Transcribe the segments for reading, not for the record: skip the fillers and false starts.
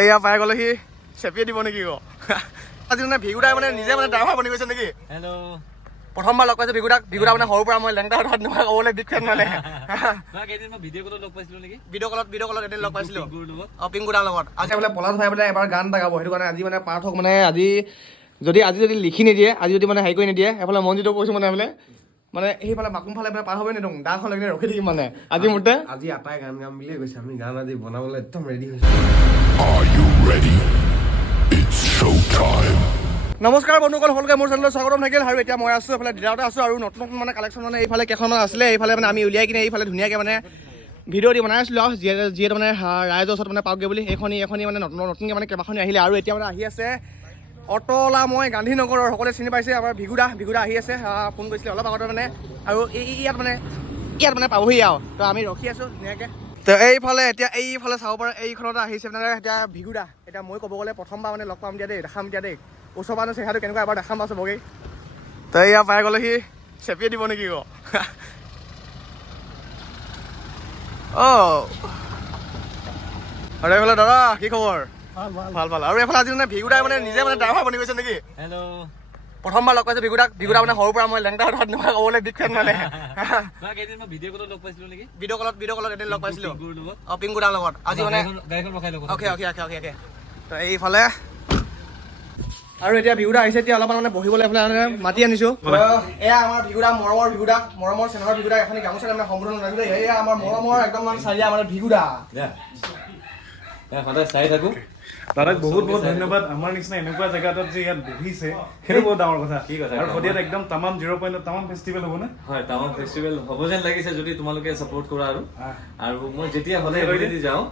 এয়া পাই গ'লেহি চেপিয়ে দিব নেকি ক আজি মানে ভিগুদাই মানে নিজে মানে ড্ৰাইভাৰ বনি গৈছে নেকি? হেল্ল' প্ৰথমবাৰ লগ পাইছো ভিগুদা মানে সৰুৰ পৰা মই লেংটা হাত নহয় ক'বলৈ বিগ ফেন মানে ভিডিঅ' কলত লগ পাইছিলো নেকি? ভিডিঅ' কলত এদিন লগ পাইছিলো লগত পিংকুদাৰ লগত। আজি বোলে পলাশ ভাই বোলে এবাৰ গান এটা গাব, সেইটো কাৰণে আজি মানে পাৰ্থক মানে আজি যদি লিখি নিদিয়ে, আজি যদি মানে হেৰি কৰি নিদিয়ে, এইফালে মনজিতক কৈছো মানে সেইফালে মাকুম ফালে পাৰ হ'বই নিদিওঁ, দাখন লাগি ৰখি থাকিম মানে আজি মোৰতে। আজি আটাই গান গাম বুলিয়ে কৈছে, আমি গান আজি বনাবলৈ একদম ৰেডি হৈছো। নমস্কাৰ বন্ধুসকল, সকলোকে মোৰ চেনেলত স্বাগতম থাকিল। আৰু এতিয়া মই আছো এইফালে ডিলাৰতে আছো, আৰু নতুন মানে কালেকশ্যন মানে এইফালে কেইখনমান আছিলে, এইফালে মানে আমি উলিয়াই কিনে এইফালে ধুনীয়াকৈ মানে ভিডিঅ' দি বনাই আছিলোঁ আৰু যিহেতু মানে ৰাইজৰ ওচৰত মানে পাওঁগৈ বুলি এইখনি মানে নতুনকৈ মানে কেইবাখনি আহিলে। আৰু এতিয়া মানে আহি আছে অটলা মই গান্ধীনগৰৰ, সকলোৱে চিনি পাইছে আমাৰ ভিগুদা আহি আছে, ফোন কৰিছিলে অলপ আগতে মানে। আৰু ইয়াত মানে পাবহি আৰু, তো আমি ৰখি আছোঁ ধুনীয়াকৈ। তো এইফালে চাব পাৰে, এইখনতে আহিছে মানে এতিয়া ভিগুদা। এতিয়া মই ক'ব গ'লে প্ৰথমবাৰ মানে লগ পাম দিয়া দেই, দেখাম দিয়া দেই, ওচৰৰ পৰা চেহাটো কেনেকুৱা এবাৰ দেখাম আছে বগৈ। তো এয়া পাই গ'লেহি চেপিয়ে দিব নেকি ক আৰু এইফালে দাদা কি খবৰ? ভাল। আৰু এইফালে আজি মানে ভিগুদাই মানে নিজে মানে ড্ৰাইভাৰ বনি গৈছে নেকি? হেল্ল' প্ৰথমবাৰ লগ পাইছো ভিগুদা মানে সৰুৰ পৰা মই লেংটা হাত নহয় ক'বলৈ বিগ ফেন মানে ভিডিঅ' কলত লগ পাইছিলো নেকি? ভিডিঅ' কলত এদিন লগ পাইছিলো লগত পিংকুদাৰ লগত। আজি মানে গাড়ীখন ৰখাই লগ অ'কে। তো এইফালে আৰু এতিয়া ভিগুদা আহিছে, এতিয়া অলপমান মানে বহিবলৈ এইফালে মানে মাতি আনিছো। এয়া আমাৰ মৰমৰ চেনেলৰ ভিগুদা, এখন গামোচা মানে সম্বোধন জনাইছো। এয়া আমাৰ মৰমৰ একদম মানে চাৰিয়া মানে ভিগুদা। সদায় চাই থাকো। দাদাক বহুত ধন্যবাদ। আমাৰ নিচিনা এনেকুৱা জেগা এটাত যে ইয়াত বহিছে, সেইটো বহুত ডাঙৰ কথা। আৰু সদিয়াত একদম তামাম 0 তামাম ফেষ্টিভেল হ'ব নে? হয়, তামাম ফেষ্টিভেল হ'ব যেন লাগিছে যদি তোমালোকে ছাপোৰ্ট কৰা। আৰু মই যেতিয়া সদায় এইফালেদি যাওঁ,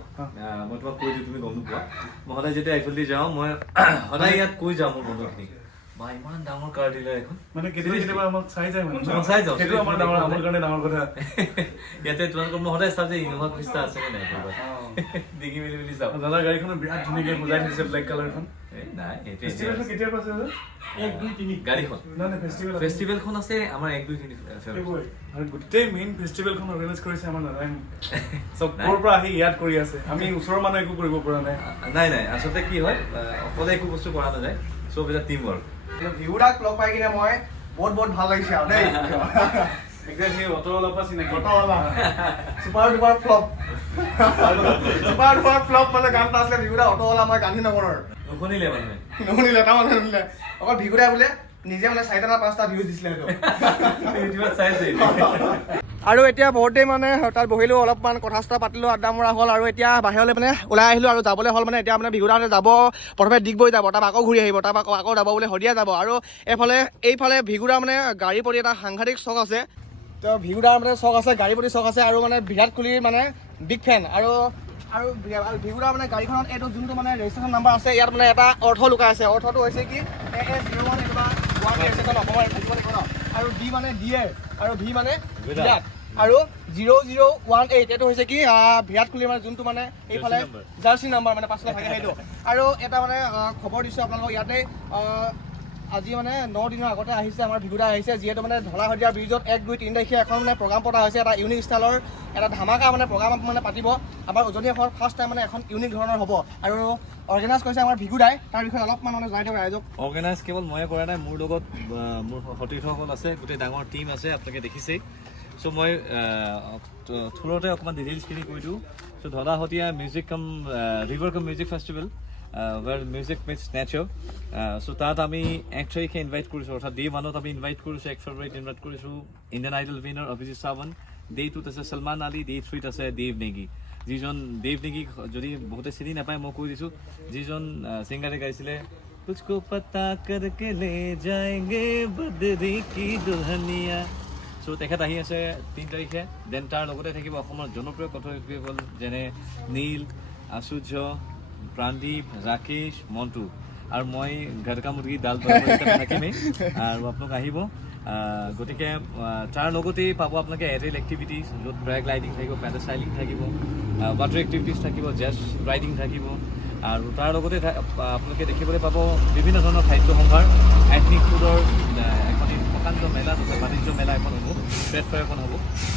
মই তোমাক কৈ দিওঁ, তুমি গম নোপোৱা, মই সদায় যেতিয়া এইফালেদি যাওঁ, মই সদায় ইয়াত কৈ যাওঁ মোৰ বন্ধুখিনিক, বা ইমান ডাঙৰ কাৰ ডিলাৰ এখন, মানে কেতিয়াবা আমাক চাই যায় মানে। চাই যাওঁ, সেইটো আমাৰ কাৰণে ডাঙৰ কথা। ইয়াতে তোমালোকৰ মই সদায় চাওঁ যে ইন'ভা ক্ৰিষ্টা আছে নে নাই ডিঙি মেলি চাওঁ। দাদা গাড়ীখনো বিৰাট ধুনীয়াকৈ সজাই দিছে, ব্লেক কালাৰখন। নাই ফেষ্টিভেলটো কেতিয়াৰ পৰা আছে? 1, 2, 3 গাড়ীখন ফেষ্টিভেলখন আছে আমাৰ 1, 2, 3 আৰু গোটেই মেইন ফেষ্টিভেলখন অৰ্গেনাইজ কৰিছে আমাৰ দাদাই। চব ক'ৰ পৰা আহি ইয়াত কৰি আছে, আমি ওচৰৰ মানুহ একো কৰিব পৰা নাই। নাই আচলতে কি হয়, অকলে একো বস্তু কৰা নাযায়, চব এটা টিম ৱৰ্ক। ভিগুদাক লগ পাই কিনে মই বহুত ভাল লাগিছে আৰু দেই। একজেক্টলি অট'ৱালাৰ পৰা চিনাকি। চুপাৰ ডুপাৰ ফ্লপ মানে গান এটা আছিলে ভিগুদা অট'ৱালা মই গান্ধীনগৰৰ। নুশুনিলে মানুহে, নুশুনিলে অকল ভিগুদাই বোলে নিজে মানে 4টা না 5টা ভিউজ দিছিলে সেইটো। ইউটিউবত চাইছে। আৰু এতিয়া বহুতেই মানে তাত বহিলোঁ, অলপমান কথা চথা পাতিলোঁ, আড্ডা মৰা হ'ল। আৰু এতিয়া বাহিৰলৈ মানে ওলাই আহিলোঁ আৰু যাবলৈ হ'ল মানে। এতিয়া মানে ভিগুদাহঁতে যাব, প্ৰথমে ডিগবৈ যাব, তাৰপৰা আকৌ ঘূৰি আহিব, তাৰপৰা আকৌ যাব বোলে শদিয়া যাব। আৰু এইফালে ভিগুদাৰ মানে গাড়ীৰ প্ৰতি এটা সাংঘাতিক চখ আছে। তো ভিগুদাৰ মানে চখ আছে, গাড়ীৰ প্ৰতি চখ আছে, আৰু মানে বিৰাট কোহলিৰ মানে বিগ ফেন। আৰু ভিগুদাৰ মানে গাড়ীখনত এইটো যোনটো মানে ৰেজিষ্ট্ৰেশ্যন নাম্বাৰ আছে, ইয়াত মানে এটা অৰ্থ লুকাই আছে। অৰ্থটো হৈছে কি AA01 এনেকুৱা 1 ৰেজিষ্ট্ৰেশ্যন অসমৰ থাকিব লাগিব ন। আৰু D মানে ডিয়েৰ, আৰু V মানে বিৰাট, আৰু 0018 এইটো হৈছে কি বিৰাট কোহলিৰ মানে যোনটো মানে এইফালে জাৰ্চি নাম্বাৰ মানে পাছফালে থাকে সেইটো। আৰু এটা মানে খবৰ দিছোঁ আপোনালোকক, ইয়াতে আজি মানে 9 দিনৰ আগতে আহিছে আমাৰ ভিগুদা আহিছে, যিহেতু মানে ঢলা শদিয়া ব্ৰিজত 1, 2, 3 তাৰিখে এখন মানে প্ৰগ্ৰাম পতা হৈছে, এটা ইউনিক ষ্টাইলৰ এটা ধামাকা মানে প্ৰগ্ৰাম মানে পাতিব। আমাৰ উজনি অসমৰ ফাৰ্ষ্ট টাইম মানে এখন ইউনিক ধৰণৰ হ'ব, আৰু অৰ্গেনাইজ কৰিছে আমাৰ ভিগুদাই। তাৰ বিষয়ে অলপমান মানে জনাই দিওঁ ৰাইজক। অৰ্গেনাইজ কেৱল ময়ে কৰা নাই, মোৰ লগত মোৰ সতীৰ্থসকল আছে, গোটেই ডাঙৰ টিম আছে, আপোনালোকে দেখিছেই। চ' মই থ্ৰুতে অকণমান ডিটেইলছখিনি কৈ দিওঁ। চ' ঢলা শদিয়া মিউজিক ৰিভাৰ কাম music festival, where music meets nature. So তাত আমি 1 তাৰিখে ইনভাইট কৰিছোঁ, অৰ্থাৎ Day 1ত আমি ইনভাইট কৰিছোঁ, 1 ফেব্ৰুৱাৰীত ইনভাইট কৰিছোঁ Indian idol winner Abhijit Sawant. Day 2ত আছে সলমান আলী, Day 3ত আছে দেৱ নেগী। যিজন দেৱ নেগীক যদি বহুতে চিনি নাপায়, মই কৈ দিছোঁ, যিজন ছিংগাৰে গাইছিলে তুঝকো পতা কৰকে লে যায়েংগে বদৰি কি দুলহনিয়া। চ' তেখেত আহি আছে 3 তাৰিখে। দেন তাৰ লগতে থাকিব অসমৰ জনপ্ৰিয় কণ্ঠশিল্পীসকল যেনে নীল, আশুৰ্য, প্ৰাণদীপ, ৰাকেশ, মণ্টু, আৰু মই ঘৰকা মুৰ্গী ডাল থাকিমেই। আৰু আপোনালোক আহিব। গতিকে তাৰ লগতেই পাব আপোনালোকে এৰেল এক্টিভিটিজ, য'ত পেৰাগ্লাইডিং থাকিব, পেৰাচাইলিং থাকিব, ৱাটাৰ এক্টিভিটিজ থাকিব, জেছ ৰাইডিং থাকিব। আৰু তাৰ লগতে আপোনালোকে দেখিবলৈ পাব বিভিন্ন ধৰণৰ খাদ্য সম্ভাৰ, এথনিক ফুডৰ এখন প্ৰকাণ্ড মেলা তথা বাণিজ্য মেলা এখন হ'ব, ট্ৰেড ফেয়াৰ এখন হ'ব।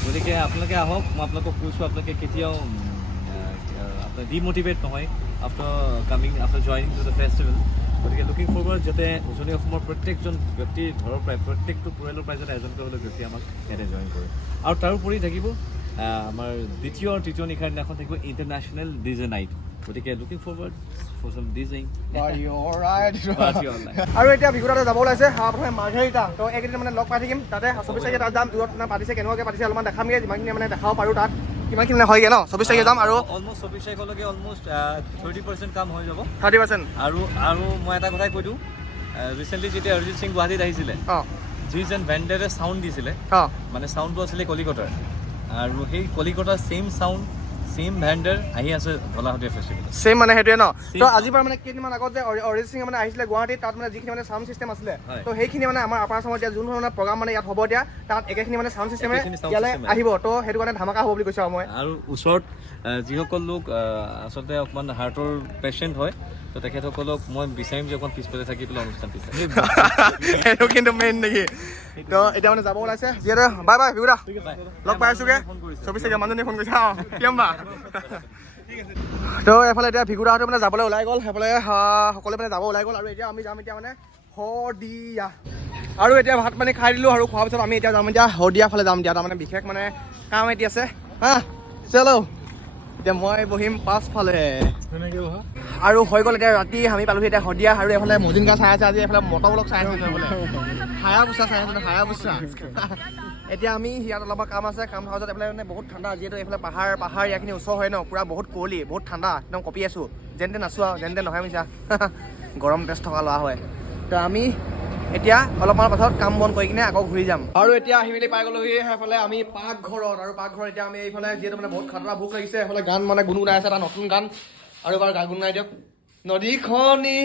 গতিকে আপোনালোকে আহক, মই আপোনালোকক কৈছোঁ, আপোনালোকে কেতিয়াও আপোনাৰ ডিম'টিভেট নহয় after joining to the festival. গতিকে লুকিং ফৰৱাৰ্ড যাতে উজনি অসমৰ প্ৰত্যেকজন ব্যক্তিৰ ঘৰৰ পৰাই প্ৰত্যেকটো পৰিয়ালৰ পৰাই যাতে এজনকৈ হ'লেও ব্যক্তি আমাক ইয়াতে জইন কৰে। আৰু তাৰোপৰি থাকিব আমাৰ দ্বিতীয় আৰু তৃতীয় নিশাৰ দিনাখন থাকিব ইণ্টাৰনেশ্যনেল ডিজে নাইট। গতিকে লুকিং ফৰৱাৰ্ড ফৰ চাম ডিজেইং। আৰু এতিয়া বিহুতাতে যাব ওলাইছে প্ৰথমে মাৰ্ঘেৰিটা। তো এইকেইদিন মানে লগ পাই থাকিম তাতে 24 তাৰিখে তাত যাম। দূৰত মানে পাতিছে কেনেকুৱাকৈ পাতিছে অলপমান দেখামগৈ, যিমানখিনি মানে দেখাব পাৰোঁ তাত কিমানখিনি মানে হয়গৈ ন। 24 তাৰিখে যাম আৰু অলমষ্ট 24 তাৰিখলৈকে অলমষ্ট 30% কাম হৈ যাব। 30%। আৰু মই এটা কথাই কৈ দিওঁ, ৰিচেণ্টলি যেতিয়া অৰিজিত সিং গুৱাহাটীত আহিছিলে, যিজন ভেণ্ডাৰে চাউণ্ড দিছিলে, মানে চাউণ্ডটো আছিলে কলিকতাৰ, আৰু সেই কলিকতাৰ ছেইম চাউণ্ড ছেইম ভেণ্ডাৰ আহি আছে ঢলা-শদিয়া ফেষ্টিভেল। ছেইম মানে সেইটোৱে ন। তো আজিৰ পৰা মানে কেইদিনমান আগত যে অৰিজিত সিং মানে আহিছিলে গুৱাহাটীত, তাত মানে যিখিনি মানে চাউণ্ড চিষ্টেম আছিলে, তো সেইখিনি মানে আমাৰ আপাৰ আছামত এতিয়া যোন ধৰণৰ প্ৰগ্ৰাম মানে ইয়াত হ'ব, এতিয়া তাত একেখিনি মানে চাউণ্ড চিষ্টেমে ইয়ালৈ আহিব। তো সেইটো কাৰণে ধামাকা হ'ব বুলি কৈছে আৰু মই। আৰু ওচৰত যিসকল লোক আচলতে অকণমান হাৰ্টৰ পেচেণ্ট হয়, তো তেখেতসকলক মই বিচাৰিম যে অকণমান পিছফালে থাকি পেলাই অনুষ্ঠান বিচাৰিম। সেইটো কিন্তু মেইন নেকি। তো এতিয়া মানে যাব ওলাইছে যিহেতু। বাই বাই বিহুদা, লগ পাই আছোগে 24 তাৰিখে। মানুহজনে ফোন কৰিছে কেম বা। তো এফালে এতিয়া ভিগুদাহঁতে মানে যাবলৈ ওলাই গ'ল, সেইফালে সকলোৱে মানে যাব ওলাই গ'ল। আৰু এতিয়া আমি যাম এতিয়া মানে শদিয়া। আৰু এতিয়া ভাত পানী খাই দিলোঁ, আৰু খোৱাৰ পিছত আমি এতিয়া যাম এতিয়া শদিয়া ফালে যাম দিয়া। তাৰমানে বিশেষ মানে কাম এটি আছে। চলো এতিয়া মই বহিম পাছফালে। আৰু হৈ গ'ল এতিয়া ৰাতি, আমি পালোহি এতিয়া শদিয়া। আৰু এইফালে মজিনগা চাই আছে আজি, এইফালে মটৰবলক চাই আছে, এইফালে হায়াবুছা চাই আছে, হায়াবুছা। এতিয়া আমি ইয়াত অলপমান কাম আছে, কাম হোৱাৰ পিছত এইফালে মানে বহুত ঠাণ্ডা, যিহেতু এইফালে পাহাৰ ইয়াখিনি ওচৰ হয় ন, পূৰা বহুত কুঁৱলী, বহুত ঠাণ্ডা, একদম কঁপি আছোঁ। যেনতে নাচোঁ আৰু যেনতে নহয় মিছা গৰম তেজ থকা ল'ৰা হয়। তো আমি এতিয়া অলপমান পাছত কাম বন কৰি কিনে আকৌ ঘূৰি যাম। আৰু এতিয়া আহি মেলি পাই গ'লোহি সেইফালে আমি পাকঘৰত। আৰু পাকঘৰত এতিয়া আমি এইফালে যিহেতু মানে বহুত খাতৰা ভোক লাগিছে, এইফালে গান মানে গুণগুণাই আছে, এটা নতুন গান। আৰু এবাৰ গান গুণগুণাই দিয়ক। নদীখনি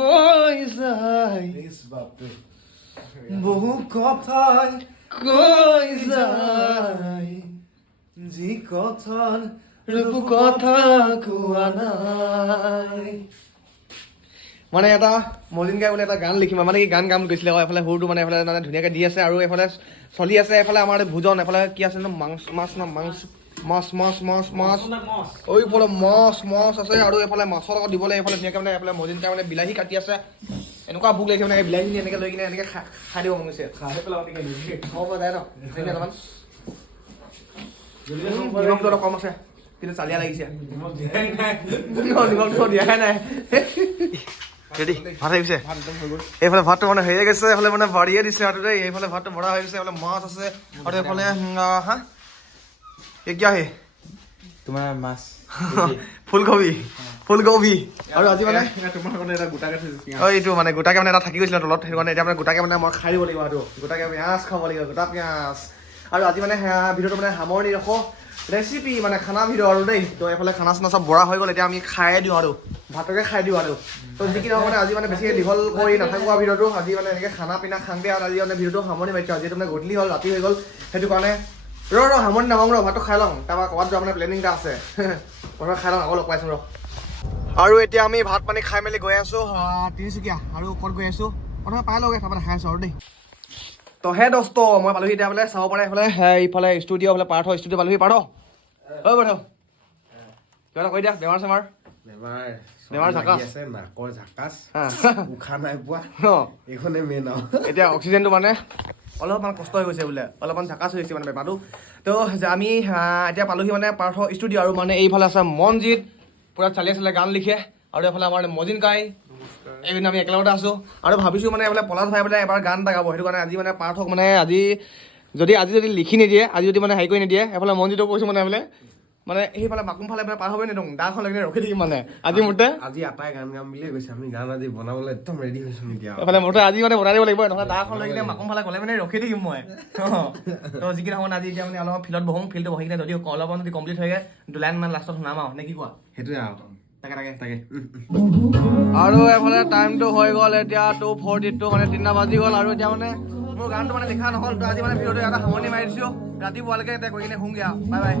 বৈ যায় বহু কথাই কৈ যায়, যি কথাৰ ৰূপ কথা কোৱা নাই। মানে এটা মজিনগাই বোলে এটা গান লিখিম, মানে কি গান গাম গৈছিলে আকৌ। এইফালে সুৰটো মানে এইফালে মানে ধুনীয়াকৈ দি আছে, আৰু এইফালে চলি আছে। এইফালে আমাৰ ভোজন, এইফালে কি আছে ন, মাছ এইফালে মাছ আছে। আৰু এইফালে মাছৰ লগত দিবলৈ এইফালে ধুনীয়াকৈ মানে এইফালে মজিনগাই মানে বিলাহী কাটি আছে। এনেকুৱা ভোক লাগিছে মানে বিলাহীখিনি এনেকৈ লৈ কিনে এনেকৈ খাই দিব মন গৈছে। খাই পেলাব যায় ন, নিমখটো অলপ কম আছে, কিন্তু চালিয়া লাগিছে। নিমখটো দিয়াই নাই। ৰেডি, ভাত হৈ গৈছে। এইফালে ভাতটো মানে হৈয়ে গৈছে, এইফালে মানে বাঢ়িয়ে দিছে আৰু দেই। এইফালে ভাতটো বঢ়া হৈ গৈছে, এইফালে মাছ আছে, আৰু এইফালে কি আহে তোমাৰ মাছ ফুলকবি। আৰু আজি মানে এইটো মানে গোটাকে মানে এটা থাকি গৈছিলে তলত, সেইটো কাৰণে এতিয়া মানে গোটাকে মানে মই খাই দিব লাগিব। সেইটো গোটাকে পিঁয়াজ খাব লাগিব, গোটা পিঁয়াজ। আৰু আজি মানে ভিডিঅ'টো মানে সামৰণি ৰখো ৰেচিপি, মানে খানা ভিডিঅ' আৰু দেই। তো এইফালে খানা চানা চব বৰা হৈ গ'ল, এতিয়া আমি খাই দিওঁ আৰু ভাতকে খাই দিওঁ আৰু। তো যি কি নহওক মানে আজি মানে বেছিকৈ দীঘল কৰি নাথাকোঁ ভিডিঅ'টো। আজি মানে এনেকৈ খানা পিনা খাংগে, আৰু আজি মানে ভিডিঅ'টো সামৰণি মাৰিছোঁ। যিহেতু মানে গধূলি হ'ল, ৰাতি হৈ গ'ল, সেইটো কাৰণে সামৰণি নামাৰো ভাতটো খাই লওঁ, তাৰপৰা ক'ৰবাত যোৱা মানে প্লেনিং এটা আছে। প্ৰথমে খাই লওঁ, আকৌ লগ পাইছোঁ আৰু এতিয়া আমি ভাত পানী খাই মেলি গৈ আছোঁ তিনিচুকীয়া। আৰু ক'ত গৈ আছোঁ প্ৰথমে পাই লওঁগৈ, তাৰপৰা দেখাই আছোঁ আৰু দেই। তো হে দোস্ত, মই পালোহি এতিয়া বোলে চাব পাৰে এইফালে এইফালে ষ্টুডিঅ' বোলে পাৰ্থ ষ্টুডিঅ' পালোহি। পাৰ্থ পাৰ্থ কিবা এটা কৈ দিয়া। বেমাৰ ঝাকাছ আছে, নাকৰ ঝাকাছ, উশাহ নাই পোৱা, এইখনে মেইন আৰু। এতিয়া অক্সিজেনটো মানে অলপমান কষ্ট হৈ গৈছে বোলে, অলপমান ঝাকাছ হৈ গৈছে মানে বেমাৰটো। তো আমি এতিয়া পালোহি মানে পাৰ্থ ষ্টুডিঅ'। আৰু মানে এইফালে আছে মনজিত, পূৰা চালিয়ে গান লিখে। আৰু এইফালে আমাৰ মজিনগাই, এইপিনে আমি একেলগতে আছোঁ। আৰু ভাবিছোঁ মানে এইফালে পলাশ ভাই পেলাই এবাৰ গান এটা গাব, সেইটো কাৰণে আজি মানে পাৰ্থক মানে আজি যদি লিখি নিদিয়ে, আজি যদি মানে হেৰি কৰি নিদিয়ে, এইফালে মনজিতক কৈছোঁ মানে সেইফালে মাকুম ফালে পাৰ হ'বই নিদিওঁ, দাখন লাগি ৰখি থাকিম মানে আজি মোৰতে। আজি আটাই গান গাম বুলিয়ে কৈছে, আমি গান আজি বনাবলৈ একদম ৰেডি হৈছোঁ এতিয়া। এইফালে মোৰতে আজি মানে বনাই দিব লাগিব, নহ'লে দাখন লৈ কিনে মাকুম ফালে গ'লে মানে ৰখি থাকিম মই। তো যিখিনি সময়ত আজি এতিয়া মানে অলপ ফিল্ডত বহোঁ, ফিল্ডটো বহি কিনে যদি অলপমান যদি কমপ্লিট হৈ যায়, দুলাইন মানে লাষ্টত শুনাম আৰু নে কি কোৱা? সেইটোৱে আৰু তাকে। আৰু এইফালে টাইমটো হৈ গ'ল এতিয়া 2:42, মানে 3টা বাজি গ'ল। আৰু এতিয়া মানে মোৰ গানটো মানে লিখা নহ'ল, তো আজি মানে ভিডিঅ'টো এটা সামৰণি মাৰি দিছোঁ। ৰাতিপুৱালৈকে এতিয়া গৈ কিনে শুমগৈ আৰু। Bye bye.